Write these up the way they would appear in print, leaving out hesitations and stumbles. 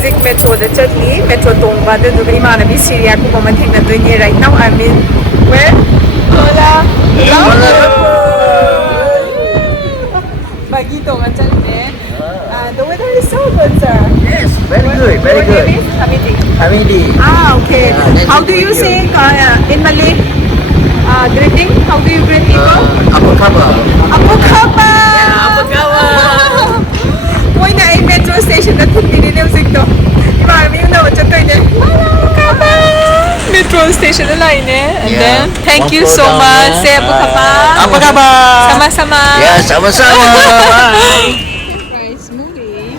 hojik metro da chatli metro tongba da du ima na bi Syria ko ma thing na doi right now I'm in where Kuala bagi tong chatne the weather is so good sir. Yes, very good, very Your good. name is Hamidi. Hamidi. Okay. nice How to do meet you say in Malay greeting? How do you greet people? Apa khabar? Apa khabar? Apa khabar? Moi na ay metro station na thipini ne hojik to. Imarami na chatoi ne. Apa khabar? Metro station na line ne. And Yeah. then thank One you floor so down, much. yeah. Say apa khabar? Apa khabar? Sama-sama. Ya, sama-sama. Bye. Rice smoothie.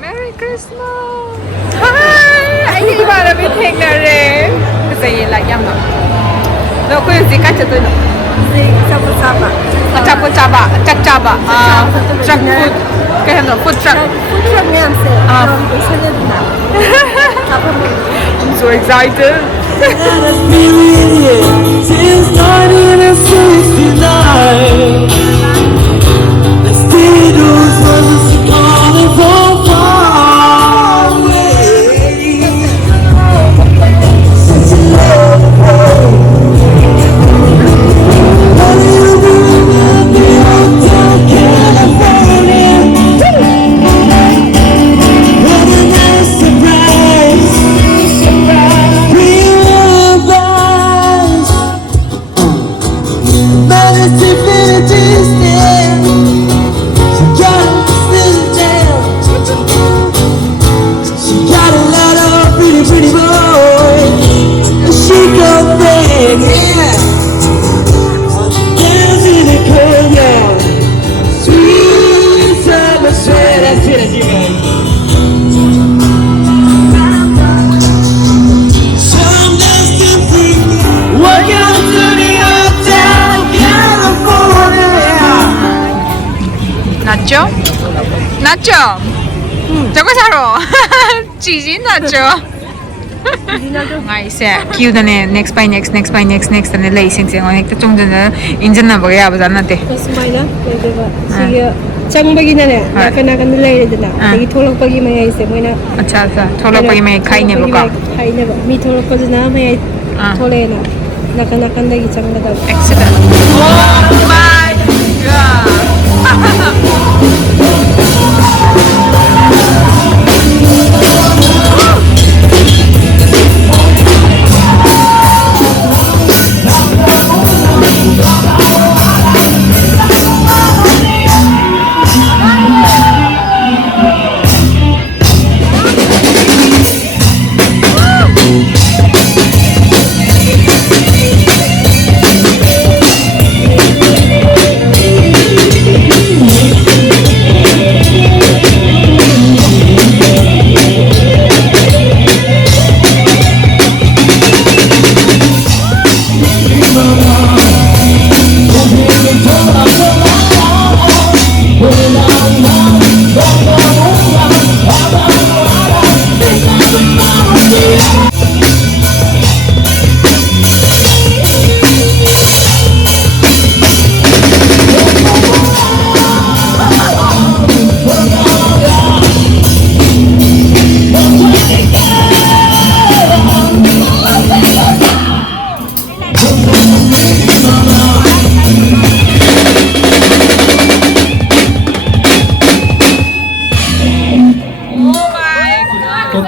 Merry Christmas! Hi! Ay, imarami thing na rin. Kasi yun lang yan no. No, ko yung zika chato no. Sama-sama. Chapa-chapa, chak-chapa, truck food. Kaya no, food truck. Food niya ang sir. Ah. Isa na din ako. I'm so excited. Since 1969, I still those ones calling from far away. Such a love California. What a nice surprise. Realize that it's infinity still. She got a little down. She got a lot of pretty boy. She gon' bang, yeah. Dance in the courtyard. Sweet summer sweat, that's it, you guys. Some destined free. Welcome to the Hotel California. Nacho? Nacho? 저거 사러. 치즈 나cho. Ngai se queue da ne next by next da ne lei sing sing onek ta chung jana injan na bagya ba jana te. Sumay na. Pwede ba? Sige. Changbagi na na. Naka-naka nila yun na. Sige, tulog-pagi may ayos. May na. Acha acha tholo pa mai khai ne ba ka. Khai ne ba. Mi tulog-pagi na may tole na. Naka-naka lagi chang na daw. Excellent. Oh my god.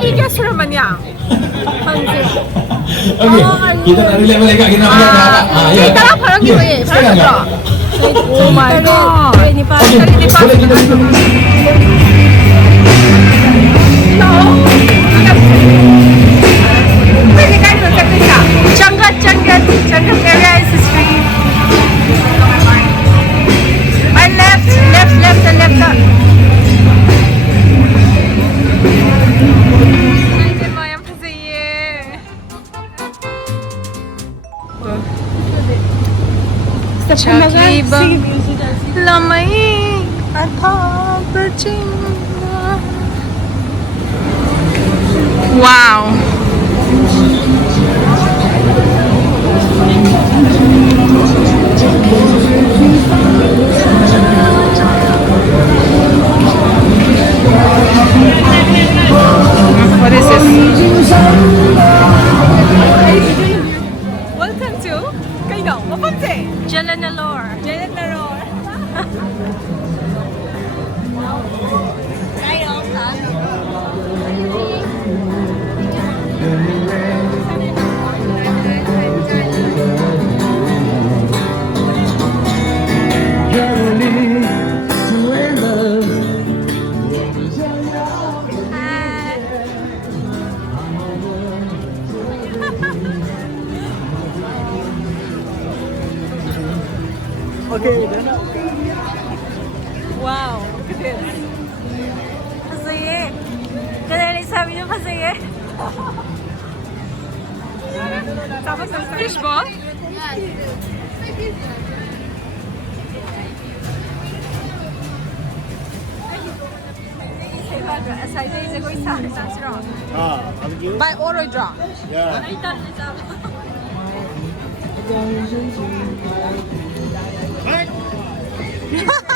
Igas naman yan. Okey, kita tak relax balik kat kita punya anak. Kita lah parang gitu ya. Parang gitu. Oh my god. Ni pa. Okey, boleh kita No. Pwede kayo magkakit ka. Changat area is the street. My left. Ay, di ba yung pasaya? Chakibang lamay at habajinga. Wow. What is this? Welcome to Kainong, Mapamte. Jalan Nalor. Jalan Naror. Wow. Look at this. Masaya. Kadali sabi niyo masaya. Tapos ang fish ball? By order draw.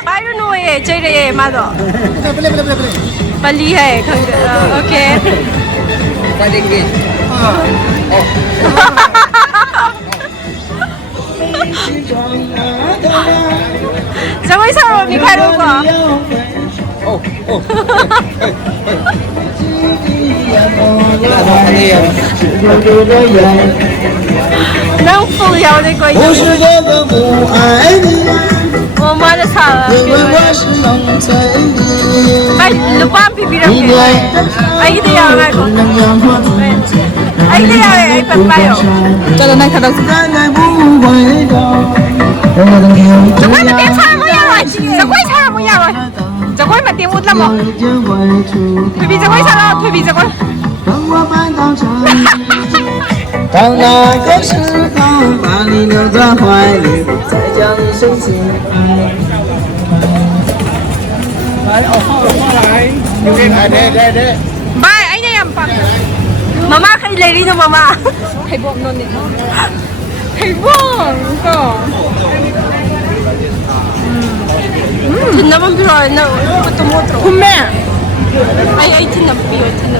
I don't know ये चाहिए ये माधो पली है okay Kita dikit. जब ऐसा रो निकाल होगा Oh, oh. Ano yan? ना फुल याव दे कोई 不是我的不爱你，我妈的草因为我是能猜你。 哎鲁班皮皮的皮哎一定要爱过哎一定要爱本白哟 Chalo na kada sa. 再来不回头，我的天， Zagoy ma tem sa mo ya rồi. Zagoy sa mo ya rồi. Zagoy ma tem ut la mo. 有一天会出 Thôi bị zagoy sa lo, thôi bị zagoy. 当我搬到这里，当那个时候把你留在怀里，再将你深情爱。 Bye, ay na yan pa. mama kay lady no mama Hey bong non ni. Hey bong ko. tin naman biro na tumotro Kume. ay tin na biyo tin na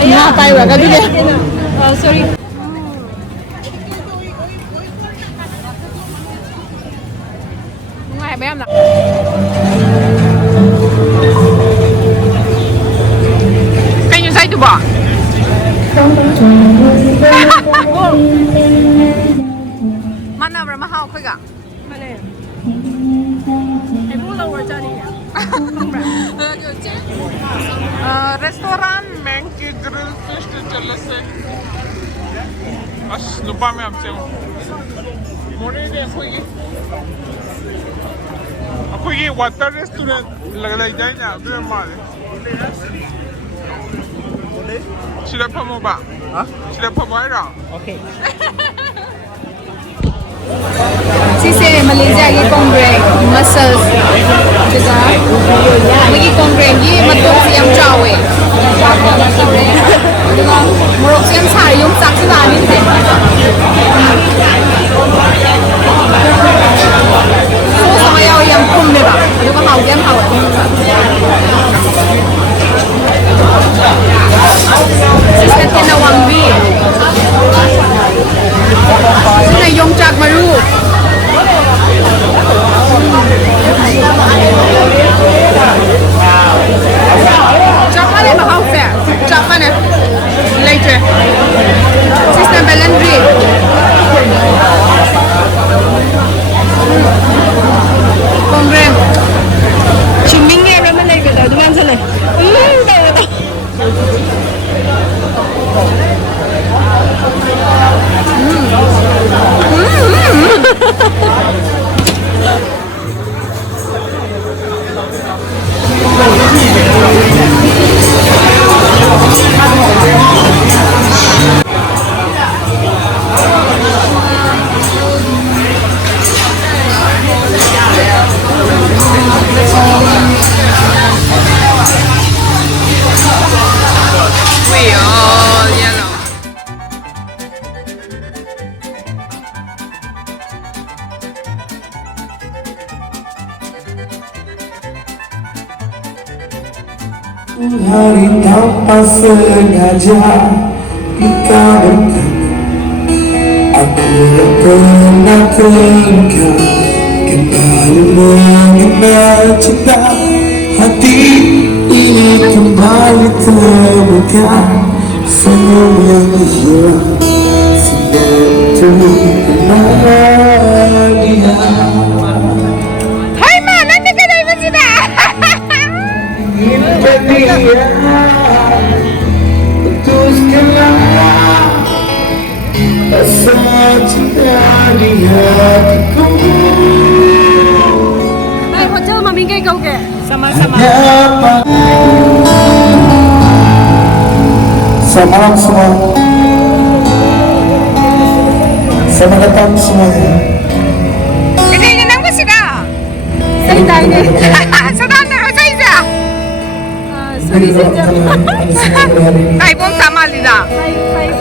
Nga tayo ka dili. sorry Ngay ba yan na. Kan yung side ba? Mana ba mahal ko ga? mana ya ay pula wa jani ya Restoran Menki Grill Fish चले से बस लुपा में आपसे मोरे देखो ये water restaurant लग रहा है जाए ना अभी हमारे सिर्फ हम होगा सिर्फ हम आएगा Sisi Malaysia gi congreg muscles diba magi congreg gi matok siyam chawe diba morok siyam sari yung sak sa anin so sama yaw yang kum diba diba hau yam hau sisi tinawang bi sini yung chak maru Chop mana mahal fair? Chop mana? Later. hari tanpa sengaja kita bertemu. Aku yang pernah terluka kembali mengenal cinta. Hati ini kembali terbuka, senyum yang hilang bahagia. Hai Ma, nanti ka na iba sila. Ingat dia, putuskanlah rasa cinta di hatiku. Ay, hotel mamingkay kau ke? Sama-sama. Selamat malam semua. Selamat datang semuanya. Kasi yun ang ba sila? Say tayo ni. Sa daan na, sa isa. Sorry, sorry. Ay, bom sama nila. Five.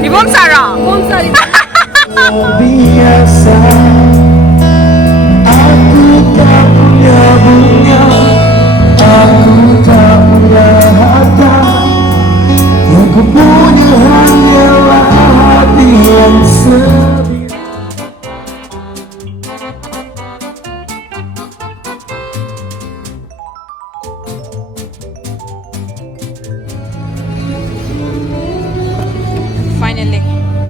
Ibom Sarah. Bom sorry. Biasa aku tak punya bunga, aku tak punya harta, yang ku punya hanyalah hati yang setia. Finally.